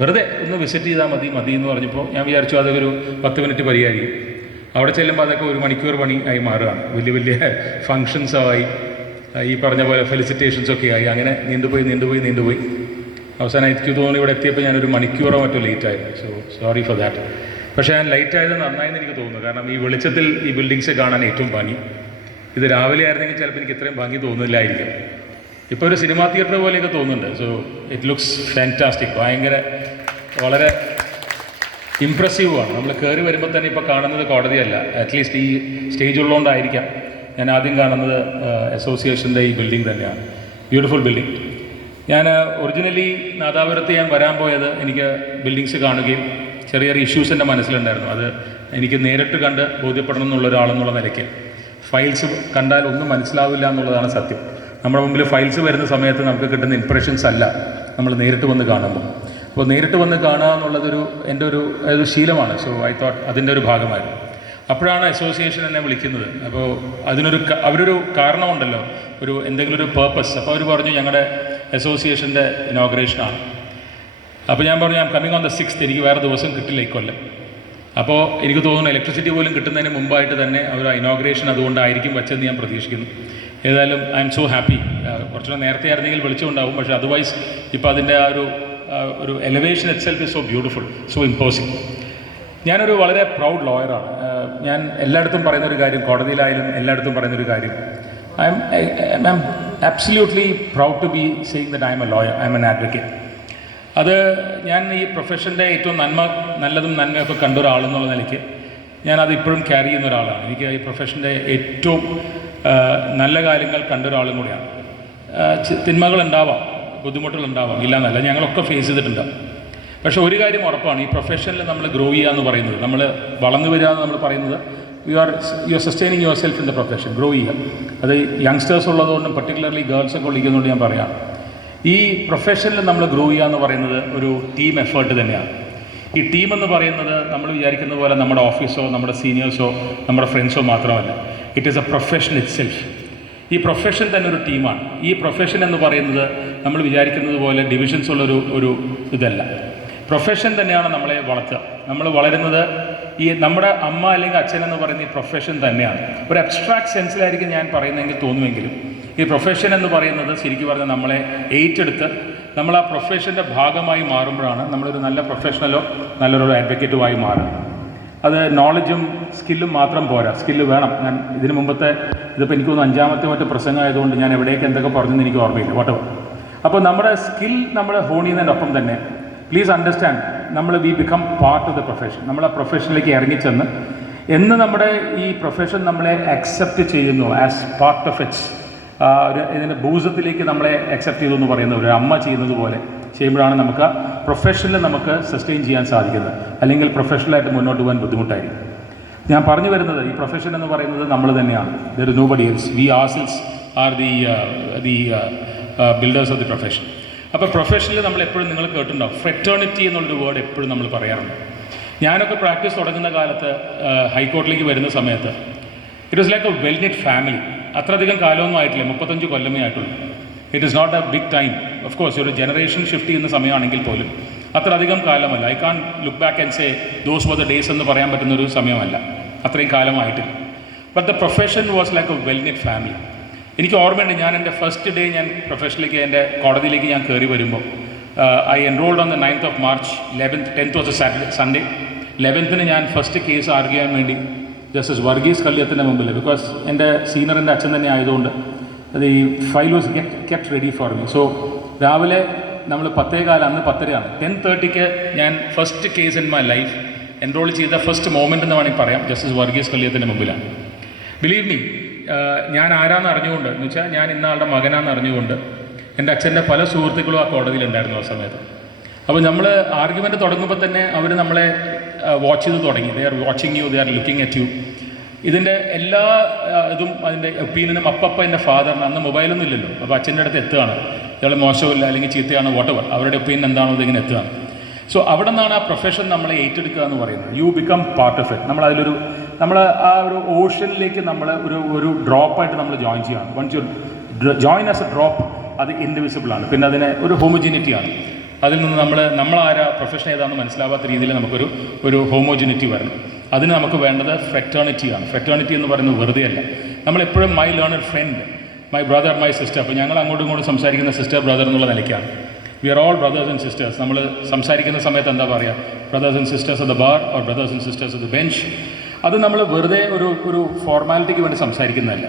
വെറുതെ ഒന്ന് വിസിറ്റ് ചെയ്താൽ മതി എന്ന് പറഞ്ഞപ്പോൾ ഞാൻ വിചാരിച്ചു അതൊരു 10 മിനിറ്റ് പരിഹാരിക്കും. അവിടെ ചെല്ലുമ്പോൾ അതൊക്കെ 1 മണിക്കൂർ പണി ആയി മാറുകയാണ്. വലിയ ഫങ്ഷൻസായി, ഈ പറഞ്ഞ പോലെ ഫെലിസിറ്റേഷൻസൊക്കെ ആയി, അങ്ങനെ നീണ്ടുപോയി. അവസാനം എനിക്ക് തോന്നുന്നു ഇവിടെ എത്തിയപ്പോൾ ഞാനൊരു മണിക്കൂറോ മറ്റോ ലേറ്റായിരുന്നു. So sorry for that. പക്ഷേ ഞാൻ ലേറ്റായത് നന്നായെന്ന് എനിക്ക് തോന്നുന്നു. കാരണം ഈ വെളിച്ചത്തിൽ ഈ ബിൽഡിങ്സ് കാണാൻ ഏറ്റവും ഭംഗി. ഇത് രാവിലെ ആയിരുന്നെങ്കിൽ ചിലപ്പോൾ എനിക്ക് ഇത്രയും ഭംഗി തോന്നുന്നില്ലായിരിക്കും. ഇപ്പോൾ ഒരു സിനിമാ തിയേറ്റർ പോലെയൊക്കെ തോന്നുന്നുണ്ട്. So it looks fantastic. വളരെ ഇംപ്രസീവുമാണ്. നമ്മൾ കയറി വരുമ്പോൾ തന്നെ ഇപ്പോൾ കാണുന്നത് കോടതിയല്ല. അറ്റ്ലീസ്റ്റ് ഈ സ്റ്റേജ് ഉള്ളതുകൊണ്ടായിരിക്കാം ഞാൻ ആദ്യം കാണുന്നത് അസോസിയേഷൻ്റെ ഈ ബിൽഡിംഗ് തന്നെയാണ്. Beautiful building. ഞാൻ ഒറിജിനലി നാദാപുരത്ത് ഞാൻ വരാൻ പോയത് എനിക്ക് ബിൽഡിങ്സ് കാണുകയും ചെറിയ ഇഷ്യൂസ് എൻ്റെ മനസ്സിലുണ്ടായിരുന്നു. അത് എനിക്ക് നേരിട്ട് കണ്ട് ബോധ്യപ്പെടണം എന്നുള്ള ഒരാളെന്നുള്ള നിലയ്ക്ക്. ഫയൽസ് കണ്ടാൽ ഒന്നും മനസ്സിലാവില്ല എന്നുള്ളതാണ് സത്യം. നമ്മുടെ മുമ്പിൽ ഫയൽസ് വരുന്ന സമയത്ത് നമുക്ക് കിട്ടുന്ന ഇംപ്രഷൻസ് അല്ല നമ്മൾ നേരിട്ട് വന്ന് കാണുമ്പോൾ. അപ്പോൾ നേരിട്ട് വന്ന് കാണുക എന്നുള്ളതൊരു എൻ്റെ ഒരു ശീലമാണ്. സോ ഐ തോട്ട് അതിൻ്റെ ഒരു ഭാഗമായിരുന്നു. അപ്പോഴാണ് അസോസിയേഷൻ എന്നെ വിളിക്കുന്നത്. അപ്പോൾ അവരൊരു കാരണമുണ്ടല്ലോ, എന്തെങ്കിലും ഒരു പേർപ്പസ്. അപ്പോൾ അവർ പറഞ്ഞു ഞങ്ങളുടെ അസോസിയേഷൻ്റെ ഇനോഗ്രേഷനാണ്. അപ്പോൾ ഞാൻ പറഞ്ഞു കമ്മിങ് ഓൺ ദ 6th, എനിക്ക് വേറെ ദിവസം കിട്ടില്ല ഇക്കൊല്ലം. അപ്പോൾ എനിക്ക് തോന്നുന്നു ഇലക്ട്രിസിറ്റി പോലും കിട്ടുന്നതിന് മുമ്പായിട്ട് തന്നെ അവർ ഇനോഗ്രേഷൻ അതുകൊണ്ടായിരിക്കും വെച്ചെന്ന് ഞാൻ പ്രതീക്ഷിക്കുന്നു. ഏതായാലും ഐ എം സോ ഹാപ്പി. കുറച്ചുകൂടെ നേരത്തെ ആയിരുന്നെങ്കിൽ വിളിച്ചുകൊണ്ടാവും. പക്ഷേ അതർവൈസ് ഇപ്പോൾ അതിൻ്റെ ആ ഒരു elevation itself is so beautiful, so imposing. ഞാനൊരു വളരെ പ്രൗഡ് ലോയറാണ്. ഞാൻ എല്ലായിടത്തും പറയുന്നൊരു കാര്യം, കോടതിയിലായാലും എല്ലായിടത്തും പറയുന്നൊരു കാര്യം, I am absolutely proud to be saying that I am a lawyer, I am an advocate. അത് ഞാൻ ഈ പ്രൊഫഷൻ്റെ ഏറ്റവും നല്ലതും നന്മയൊക്കെ കണ്ട ഒരാളെന്നുള്ള നിലയ്ക്ക് ഞാനത് ഇപ്പോഴും ക്യാരി ചെയ്യുന്ന ഒരാളാണ്. എനിക്ക് ഈ പ്രൊഫഷൻ്റെ ഏറ്റവും നല്ല കാര്യങ്ങൾ കണ്ട ഒരാളും കൂടിയാണ്. തിന്മകളുണ്ടാവാം, ബുദ്ധിമുട്ടുകളുണ്ടാവാം, ഇല്ലയെന്നല്ല, ഞങ്ങളൊക്കെ ഫേസ് ചെയ്തിട്ടുണ്ടാവും. പക്ഷേ ഒരു കാര്യം ഉറപ്പാണ്, ഈ പ്രൊഫഷനിൽ നമ്മൾ ഗ്രോ ചെയ്യുക എന്ന് പറയുന്നത്, നമ്മൾ വളർന്നു വരിക എന്ന് നമ്മൾ പറയുന്നത്, you are sustaining your self in the profession, grow ചെയ്യുക. അത് യങ്സ്റ്റേഴ്സ് ഉള്ളതുകൊണ്ടും പർട്ടിക്കുലർലി ഗേൾസൊക്കെ വിളിക്കുന്നതുകൊണ്ട് ഞാൻ പറയാം, ഈ പ്രൊഫഷനിൽ നമ്മൾ ഗ്രോ ചെയ്യുക എന്ന് പറയുന്നത് ഒരു ടീം എഫേർട്ട് തന്നെയാണ്. ഈ ടീം എന്ന് പറയുന്നത് നമ്മൾ വിചാരിക്കുന്ന പോലെ നമ്മുടെ ഓഫീസോ നമ്മുടെ സീനിയേഴ്സോ നമ്മുടെ ഫ്രണ്ട്സോ മാത്രമല്ല. It is A profession it self. ഈ പ്രൊഫഷൻ തന്നെ ഒരു ടീമാണ്. ഈ പ്രൊഫഷൻ എന്ന് പറയുന്നത് നമ്മൾ വിചാരിക്കുന്നത് പോലെ ഡിവിഷൻസ് ഉള്ളൊരു ഇതല്ല. പ്രൊഫഷൻ തന്നെയാണ് നമ്മളെ വളർത്തുക. നമ്മൾ വളരുന്നത് ഈ നമ്മുടെ അമ്മ അല്ലെങ്കിൽ അച്ഛൻ എന്ന് പറയുന്ന ഈ പ്രൊഫഷൻ തന്നെയാണ്. ഒരു അബ്സ്ട്രാക്ട് സെൻസിലായിരിക്കും ഞാൻ പറയുന്നതെങ്കിൽ തോന്നുമെങ്കിലും ഈ പ്രൊഫഷൻ എന്ന് പറയുന്നത് ശരിക്കും പറഞ്ഞാൽ നമ്മളെ ഏറ്റെടുത്ത് നമ്മൾ ആ പ്രൊഫഷൻ്റെ ഭാഗമായി മാറുമ്പോഴാണ് നമ്മളൊരു നല്ല പ്രൊഫഷണലോ നല്ലൊരു അഡ്വക്കേറ്റുമായി മാറുന്നത്. അത് നോളജും സ്കില്ലും മാത്രം പോരാ, സ്കില്ല് വേണം. ഞാൻ ഇതിന് മുമ്പത്തെ ഇതിപ്പോൾ എനിക്ക് തോന്നുന്നു 5ാമത്തെ മറ്റു പ്രസംഗമായതുകൊണ്ട് ഞാൻ എവിടെയൊക്കെ എന്തൊക്കെ പറഞ്ഞെന്ന് എനിക്ക് ഓർമ്മയില്ല, വോട്ടവർ. അപ്പോൾ നമ്മുടെ സ്കിൽ നമ്മൾ ഹോൺ ചെയ്യുന്നതിനൊപ്പം തന്നെ please understand, we become part of the profession. നമ്മൾ ആ പ്രൊഫഷനിലേക്ക് ഇറങ്ങിച്ചെന്ന് നമ്മുടെ ഈ പ്രൊഫഷൻ നമ്മളെ അക്സെപ്റ്റ് ചെയ്യുന്നു ആസ് പാർട്ട് ഓഫ് ഇറ്റ്സ്, ഇതിൻ്റെ ഭൂസത്തിലേക്ക് നമ്മളെ അക്സെപ്റ്റ് ചെയ്തു എന്ന് പറയുന്ന ഒരു അമ്മ ചെയ്യുന്നത് പോലെ ചെയ്യുമ്പോഴാണ് നമുക്ക് പ്രൊഫഷനിൽ നമുക്ക് സസ്റ്റെയിൻ ചെയ്യാൻ സാധിക്കുന്നത്. അല്ലെങ്കിൽ പ്രൊഫഷണലായിട്ട് മുന്നോട്ട് പോകാൻ ബുദ്ധിമുട്ടായിരിക്കും. ഞാൻ പറഞ്ഞു വരുന്നത് ഈ പ്രൊഫഷൻ എന്ന് പറയുന്നത് നമ്മൾ തന്നെയാണ്. There is nobody else. We ourselves are the builders of the profession. അപ്പോൾ പ്രൊഫഷനിൽ നമ്മൾ എപ്പോഴും നിങ്ങൾ കേട്ടിട്ടുണ്ടാവും, ഫ്രെറ്റേണിറ്റി എന്നുള്ളൊരു വേർഡ് എപ്പോഴും നമ്മൾ പറയാറുണ്ട്. ഞാനൊക്കെ പ്രാക്ടീസ് തുടങ്ങുന്ന കാലത്ത് ഹൈക്കോർട്ടിലേക്ക് വരുന്ന സമയത്ത് it was like a well knit family. അത്രയധികം കാലമൊന്നും ആയിട്ടില്ല, 35 കൊല്ലമേ ആയിട്ടുള്ളൂ. It is not a big time. Of course ഒരു ജനറേഷൻ ഷിഫ്റ്റ് ചെയ്യുന്ന സമയമാണെങ്കിൽ പോലും അത്ര അധികം കാലമല്ല. I can look back and say those were the days എന്ന് പറയാൻ പറ്റുന്നൊരു സമയമല്ല, അത്രയും കാലമായിട്ടില്ല. But the profession was like a well knit family. എനിക്ക് ഓർമ്മയുണ്ട്, ഞാൻ എൻ്റെ ഫസ്റ്റ് ഡേ ഞാൻ പ്രൊഫഷനിലേക്ക് എൻ്റെ കോടതിയിലേക്ക് ഞാൻ കയറി വരുമ്പോൾ I enrolled on the 9th of March. 10th was A Sunday. 11th ഞാൻ ഫസ്റ്റ് കേസ് ആർഗ്യൂ ചെയ്യാൻ വേണ്ടി ജസ്റ്റിസ് വർഗീസ് കല്യത്തിൻ്റെ മുമ്പിൽ, ബിക്കോസ് എൻ്റെ സീനിയറിൻ്റെ അച്ഛൻ തന്നെ ആയതുകൊണ്ട് അത് ഈ file was kept ready for me. So രാവിലെ നമ്മൾ 10:15, അന്ന് 10:30 10:30 ഞാൻ first case in my life enrol ചെയ്ത ഫസ്റ്റ് മൊമെൻ്റ് എന്ന് വേണമെങ്കിൽ പറയാം ജസ്റ്റിസ് വർഗീസ് കല്യത്തിൻ്റെ മുമ്പിലാണ്. ബിലീവ് മീ, ഞാൻ ആരാന്ന് അറിഞ്ഞുകൊണ്ട്, എന്ന് വെച്ചാൽ ഞാൻ ഇന്ന ആളുടെ മകനാന്ന് അറിഞ്ഞുകൊണ്ട് എൻ്റെ അച്ഛൻ്റെ പല സുഹൃത്തുക്കളും ആ കോടതിയിലുണ്ടായിരുന്നു ആ സമയത്ത്. അപ്പോൾ നമ്മൾ ആർഗ്യുമെൻ്റ് തുടങ്ങുമ്പോൾ തന്നെ അവർ നമ്മളെ വാച്ച് ചെയ്ത് തുടങ്ങി. They are watching you, they are looking at you. ഇതിൻ്റെ എല്ലാ ഇതും അതിൻ്റെ ഒപ്പീനിയനും അപ്പം എൻ്റെ ഫാദറിന് അന്ന് മൊബൈലൊന്നും ഇല്ലല്ലോ. അപ്പോൾ അച്ഛൻ്റെ അടുത്ത് എത്തുകയാണ്, ഇയാൾ മോശമില്ല അല്ലെങ്കിൽ ചീത്തയാണ് വോട്ടവർ, അവരുടെ ഒപ്പീനിയൻ എന്താണോ ഇതിങ്ങനെ എത്തുകയാണ്. സോ അവിടെ നിന്നാണ് ആ പ്രൊഫഷൻ നമ്മളെ ഏറ്റെടുക്കുക എന്ന് പറയുന്നത്. You become part of it. നമ്മൾ ആ ഒരു ഓഷനിലേക്ക് നമ്മൾ ഒരു ഡ്രോപ്പായിട്ട് നമ്മൾ ജോയിൻ ചെയ്യുകയാണ്. Once you join as a drop, അത് ഇൻഡിവിസിബിളാണ്. പിന്നെ അതിന് ഒരു ഹോമോജിനിറ്റിയാണ്. അതിൽ നിന്ന് നമ്മളാരാ പ്രൊഫഷൻ ഏതാണെന്ന് മനസ്സിലാവാത്ത രീതിയിൽ നമുക്കൊരു ഹോമോജിനിറ്റി വരണം. അതിന് നമുക്ക് വേണ്ടത് ഫ്രെറ്റേണിറ്റിയാണ്. ഫ്രെറ്റേണിറ്റി എന്ന് പറയുന്നത് വെറുതെ അല്ല. നമ്മളെപ്പോഴും my learned friend, my brother, my sister. അപ്പോൾ ഞങ്ങൾ അങ്ങോട്ടും ഇങ്ങോട്ടും സംസാരിക്കുന്ന സിസ്റ്റർ ബ്രദർ എന്നുള്ള നിലയ്ക്കാണ്. We are all brothers and sisters. നമ്മൾ സംസാരിക്കുന്ന സമയത്ത് എന്താ പറയുക, brothers and sisters at the bar or brothers and sisters at the bench. അത് നമ്മൾ വെറുതെ ഒരു ഫോർമാലിറ്റിക്ക് വേണ്ടി സംസാരിക്കുന്നതല്ല.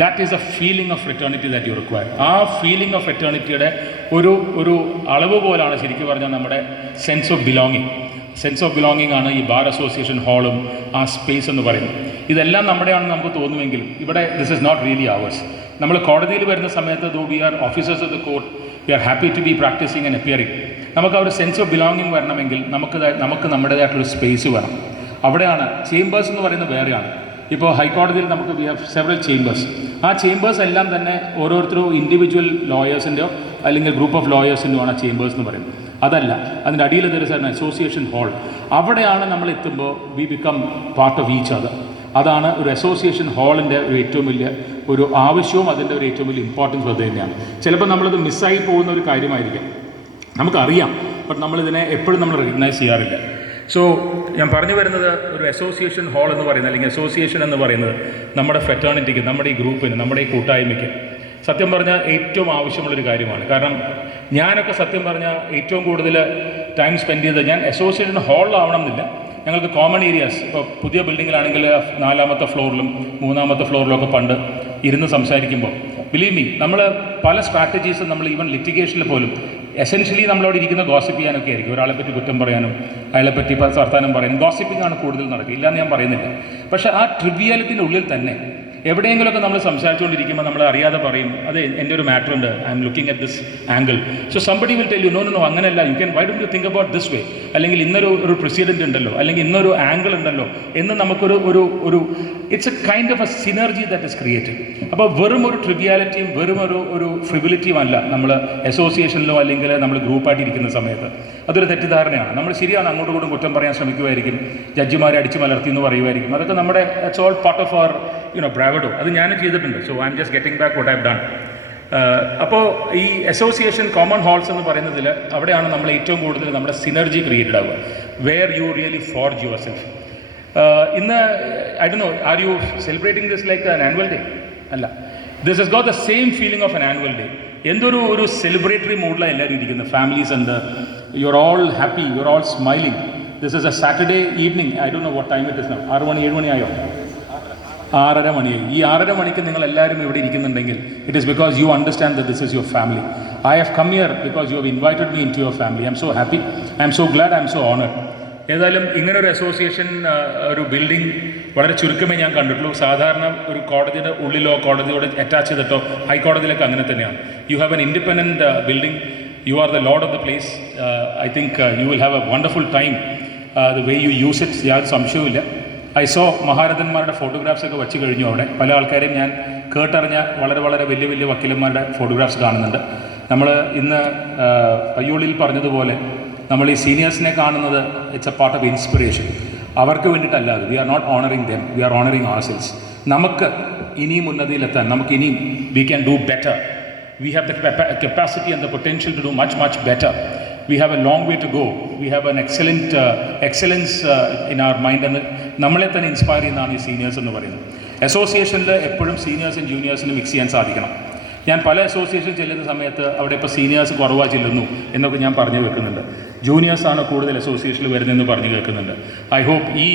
That is a feeling of fraternity that you require. ആ ഫീലിംഗ് ഓഫ് ഫ്രെറ്റേണിറ്റിയുടെ ഒരു അളവ് പോലാണ് ശരിക്കും പറഞ്ഞാൽ നമ്മുടെ sense of belonging. Sense of belonging ആണ് ഈ ബാർ അസോസിയേഷൻ ഹാളും ആ സ്പേസ് എന്ന് പറയുന്നത്. ഇതെല്ലാം നമ്മുടെയാണെന്ന് നമുക്ക് തോന്നുമെങ്കിലും ഇവിടെ this is not really ours. നമ്മൾ കോടതിയിൽ വരുന്ന സമയത്ത് though we are officers of the court, we are happy to be practising and appearing. നമുക്ക് ആ ഒരു സെൻസ് ഓഫ് ബിലോങ്ങിങ് വരണമെങ്കിൽ നമുക്ക് നമ്മുടേതായിട്ടുള്ള സ്പേസ് വേണം. അവിടെയാണ് ചേംബേഴ്സ് എന്ന് പറയുന്നത് വേറെയാണ്. ഇപ്പോൾ ഹൈക്കോടതിയിൽ നമുക്ക് വി ഹാവ് സെവറൽ ചേംബേഴ്സ്. ആ ചേംബേഴ്സ് എല്ലാം തന്നെ ഓരോരുത്തരും ഇൻഡിവിജ്വൽ ലോയേഴ്സിൻ്റെയോ അല്ലെങ്കിൽ ഗ്രൂപ്പ് ഓഫ് ലോയേഴ്സിൻ്റെയോ ആണ് ചേംബേഴ്സ് എന്ന് പറയുന്നത്. അതല്ല, അതിൻ്റെ അടിയിൽ ഒരു അസോസിയേഷൻ ഹാൾ. അവിടെയാണ് നമ്മൾ എത്തുമ്പോൾ we become part of each other. അതാണ് ഒരു അസോസിയേഷൻ ഹാളിൻ്റെ ഒരു ഏറ്റവും വലിയ ഒരു ആവശ്യവും അതിൻ്റെ ഒരു ഏറ്റവും വലിയ ഇമ്പോർട്ടൻസ് അത് തന്നെയാണ്. ചിലപ്പോൾ നമ്മളത് മിസ്സായി പോകുന്ന ഒരു കാര്യമായിരിക്കാം, നമുക്കറിയാം, ബട്ട് നമ്മളിതിനെ എപ്പോഴും നമ്മൾ റെക്കഗ്നൈസ് ചെയ്യാറില്ല. സോ ഞാൻ പറഞ്ഞു വരുന്നത് ഒരു അസോസിയേഷൻ ഹാൾ എന്ന് പറയുന്നത് അല്ലെങ്കിൽ അസോസിയേഷൻ എന്ന് പറയുന്നത് നമ്മുടെ ഫ്രെറ്റേണിറ്റിക്ക്, നമ്മുടെ ഈ ഗ്രൂപ്പിന്, നമ്മുടെ ഈ കൂട്ടായ്മയ്ക്ക് സത്യം പറഞ്ഞാൽ ഏറ്റവും ആവശ്യമുള്ളൊരു കാര്യമാണ്. കാരണം ഞാനൊക്കെ സത്യം പറഞ്ഞാൽ ഏറ്റവും കൂടുതൽ ടൈം സ്പെൻഡ് ചെയ്തത് ഞാൻ അസോസിയേഷൻ ഹാളിലാവണം എന്നില്ല. ഞങ്ങൾക്ക് കോമൺ ഏരിയാസ്, ഇപ്പോൾ പുതിയ ബിൽഡിങ്ങിലാണെങ്കിൽ 4ാമത്തെ ഫ്ലോറിലും 3ാമത്തെ ഫ്ലോറിലും ഒക്കെ പണ്ട് ഇരുന്ന് സംസാരിക്കുമ്പോൾ ബിലീവ് മീ, നമ്മൾ പല സ്ട്രാറ്റജീസും നമ്മൾ ഈവൻ ലിറ്റിഗേഷനിൽ പോലും എസെൻഷ്യലി നമ്മളവിടെ ഇരിക്കുന്ന ഗോസിപ്പ് ചെയ്യാനൊക്കെ ആയിരിക്കും. ഒരാളെ പറ്റി കുറ്റം പറയാനും അയാളെപ്പറ്റി വർത്താനം പറയാനും ഗോസിപ്പിംഗ് ആണ് കൂടുതൽ നടക്കുക, ഇല്ലയെന്ന് ഞാൻ പറയുന്നില്ല. പക്ഷേ ആ ട്രിവിയാലിറ്റിൻ്റെ ഉള്ളിൽ തന്നെ എവിടെയെങ്കിലുമൊക്കെ നമ്മൾ സംസാരിച്ചുകൊണ്ടിരിക്കുമ്പോൾ നമ്മൾ അറിയാതെ പറയും, അത് എൻ്റെ ഒരു മാറ്റർ ഉണ്ട്, I am looking at this angle. So somebody will tell you, no അങ്ങനെയല്ല, you can, why don't you think about this way, അല്ലെങ്കിൽ ഇന്നൊരു പ്രസിഡൻറ്റ് ഉണ്ടല്ലോ, അല്ലെങ്കിൽ ഇന്നൊരു ആംഗിൾ ഉണ്ടല്ലോ എന്ന് നമുക്കൊരു it's A kind of A synergy that is created. അപ്പോൾ വെറും ഒരു ട്രിവിയാലിറ്റിയും വെറും ഒരു ഫ്രിവിലിറ്റിയും അല്ല നമ്മൾ അസോസിയേഷനിലോ അല്ലെങ്കിൽ നമ്മൾ ഗ്രൂപ്പായിട്ട് ഇരിക്കുന്ന സമയത്ത്. അതൊരു തെറ്റിദ്ധാരണയാണ്. നമ്മൾ ശരിയാണ് അങ്ങോട്ടും ഇങ്ങോട്ടും കുറ്റം പറയാൻ ശ്രമിക്കുമായിരിക്കും, ജഡ്ജിമാരെ അടിച്ചു മലർത്തി എന്ന് പറയുമായിരിക്കും. അതൊക്കെ നമ്മുടെ it's all part of our bravado. അത് ഞാനും ചെയ്തിട്ടുണ്ട്. So I am just getting back what I have done. അപ്പോൾ ഈ അസോസിയേഷൻ കോമൺ ഹാൾസ് എന്ന് പറയുന്നതിൽ അവിടെയാണ് നമ്മൾ ഏറ്റവും കൂടുതൽ നമ്മുടെ സിനർജി ക്രിയേറ്റഡ് ആവുക, where you really forge your self. ഇന്ന് I don't know, are you celebrating this like an annual day? അല്ല, this has got the same feeling of an annual day. എന്തൊരു സെലിബ്രേറ്ററി മൂഡിലാണ് എല്ലാവരും ഇരിക്കുന്നത്. ഫാമിലീസ് ഉണ്ട്, you are all happy, you are all smiling. This is a Saturday evening. I don't know what time it is now. 6 മണി 7 മണിയായോ? 6:30 മണിയായി. ഈ 6:30 മണിക്ക് നിങ്ങൾ എല്ലാവരും ഇവിടെ ഇരിക്കുന്നുണ്ടെങ്കിൽ it is because you understand that this is your family. I have come here because you have invited me in to your family. I am so happy, I am so glad, I am so honoured. ഏതായാലും ഇങ്ങനൊരു association ഒരു building വളരെ ചുരുക്കമേ ഞാൻ കണ്ടിട്ടുള്ളൂ. സാധാരണ ഒരു കോടതിയുടെ ഉള്ളിലോ കോടതിയോട് attach ചെയ്തിട്ടോ, ഹൈക്കോടതിയിലൊക്കെ അങ്ങനെ തന്നെയാണ്. You have an independent building, you are the Lord of the place. I think you will have A wonderful time the way you use it. യാതൊരു സംശയവുമില്ല. ഐ സോ മഹാരഥന്മാരുടെ ഫോട്ടോഗ്രാഫ്സൊക്കെ വെച്ച് കഴിഞ്ഞു അവിടെ. പല ആൾക്കാരെയും ഞാൻ കേട്ടറിഞ്ഞ വളരെ വലിയ വക്കീലന്മാരുടെ ഫോട്ടോഗ്രാഫ്സ് കാണുന്നുണ്ട്. നമ്മൾ ഇന്ന് പയ്യോളിൽ പറഞ്ഞതുപോലെ നമ്മൾ ഈ സീനിയേഴ്സിനെ കാണുന്നത് it's a part of inspiration. അവർക്ക് വേണ്ടിയിട്ടല്ല അത്. We are not honouring them, we are honouring ourselves. നമുക്ക് ഇനിയും ഉന്നതിയിലെത്താൻ, നമുക്ക് ഇനിയും we can do better. We have the capacity and the potential to do much better. We have a long way to go. We have an excellence in our mind. എന്ന് നമ്മളെ തന്നെ inspire ചെയ്യുന്നതാണ് ഈ സീനിയേഴ്സ് എന്ന് പറയുന്നത്. അസോസിയേഷനിൽ എപ്പോഴും സീനിയേഴ്സും ജൂനിയേഴ്സിനും mix ചെയ്യാൻ സാധിക്കണം. ഞാൻ പല അസോസിയേഷൻ ചെല്ലുന്ന സമയത്ത് അവിടെ ഇപ്പോൾ സീനിയേഴ്സ് കുറവാ ചെല്ലുന്നു എന്നൊക്കെ ഞാൻ പറഞ്ഞു കേൾക്കുന്നുണ്ട്. ജൂനിയേഴ്സാണ് കൂടുതൽ അസോസിയേഷനിൽ വരുന്നതെന്ന് പറഞ്ഞു കേൾക്കുന്നുണ്ട്. ഐ ഹോപ്പ് ഈ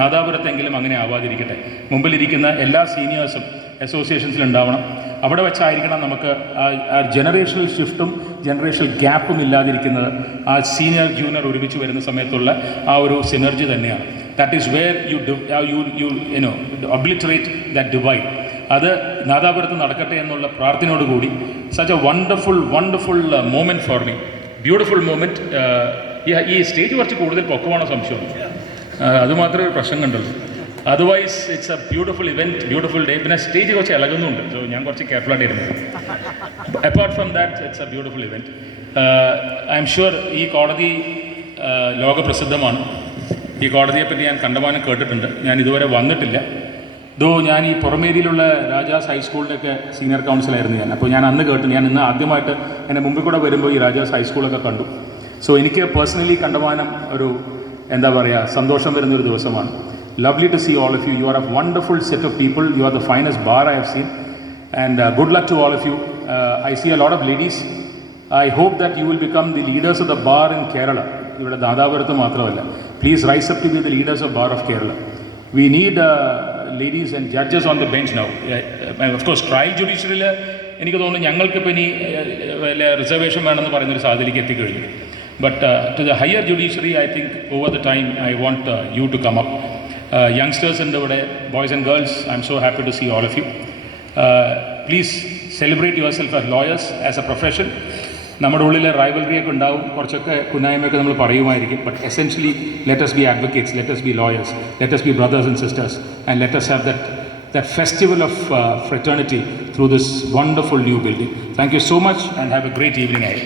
നാദാപുരത്തെങ്കിലും അങ്ങനെ ആവാതിരിക്കട്ടെ. മുമ്പിലിരിക്കുന്ന എല്ലാ സീനിയേഴ്സും അസോസിയേഷൻസിൽ ഉണ്ടാവണം. അവിടെ വെച്ചായിരിക്കണം നമുക്ക് ആ ജനറേഷണൽ ഷിഫ്റ്റും ജനറേഷണൽ ഗ്യാപ്പും ഇല്ലാതിരിക്കുന്നത്. ആ സീനിയർ ജൂനിയർ ഒരുമിച്ച് വരുന്ന സമയത്തുള്ള ആ ഒരു സിനർജി തന്നെയാണ്. That is where you know obliterate that divide. അത് നാദാപുരത്ത് നടക്കട്ടെ എന്നുള്ള പ്രാർത്ഥനയോടുകൂടി such a wonderful moment for me, beautiful moment. ഈ സ്റ്റേജ് കുറച്ച് കൂടുതൽ പൊക്കമാണോ സംശയം? അതുമാത്രമേ ഒരു പ്രശ്നം കണ്ടുള്ളൂ. Otherwise it's a beautiful event, beautiful day. പിന്നെ സ്റ്റേജ് കുറച്ച് ഇളകുന്നുണ്ട്, സോ ഞാൻ കുറച്ച് കെയർഫുള്ളായിട്ട് ഇരുന്നത്. Apart from that it's a beautiful event. I am sure ഈ കോടതി ലോകപ്രസിദ്ധമാണ്. ഈ കോടതിയെപ്പറ്റി ഞാൻ കണ്ടമാനം കേട്ടിട്ടുണ്ട്. ഞാൻ ഇതുവരെ വന്നിട്ടില്ല. ഞാൻ ഈ പുറമേരിയിലുള്ള രാജാസ് ഹൈസ്കൂളിൻ്റെയൊക്കെ സീനിയർ കൗൺസിലായിരുന്നു ഞാൻ. അപ്പോൾ ഞാൻ അന്ന് കേട്ടു. ഞാൻ ഇന്ന് ആദ്യമായിട്ട് എൻ്റെ മുമ്പിൽ കൂടെ വരുമ്പോൾ ഈ രാജാസ് ഹൈസ്കൂളൊക്കെ കണ്ടു. സോ എനിക്ക് പേഴ്സണലി കണ്ടമാനം ഒരു എന്താ പറയുക സന്തോഷം വരുന്നൊരു ദിവസമാണ്. Lovely to see all of you. You are a wonderful set of people. You are the finest bar I have seen. And good luck to all of you. I see a lot of ladies. I hope that you will become the leaders of the bar in Kerala. ഇവിടെ ദാദാപുരത്ത് മാത്രമല്ല. Please rise up to be the leaders of bar of Kerala. We need ladies and judges on the bench now. Of course, trial judiciary എനിക്ക് തോന്നുന്നു ഞങ്ങൾക്കിപ്പോൾ ഇനി reservation വേണമെന്ന് പറയുന്നൊരു സാധ്യതയിലേക്ക് എത്തിക്കഴിഞ്ഞു. But to the higher judiciary, I think over the time I want you to come up. Youngsters in the boys and girls, I'm so happy to see all of you. Please celebrate yourself as lawyers, as a profession. നമ്മുടെ ഉള്ളിലെ റൈവൽറിയൊക്കെ ഉണ്ടാവും, കുറച്ചൊക്കെ കുന്നായ്മയൊക്കെ നമ്മൾ പറയുമായിരിക്കും. But essentially let us be advocates, let us be lawyers, let us be brothers and sisters, and let us have that festival of fraternity through this wonderful new building. Thank you so much and have a great evening ahead.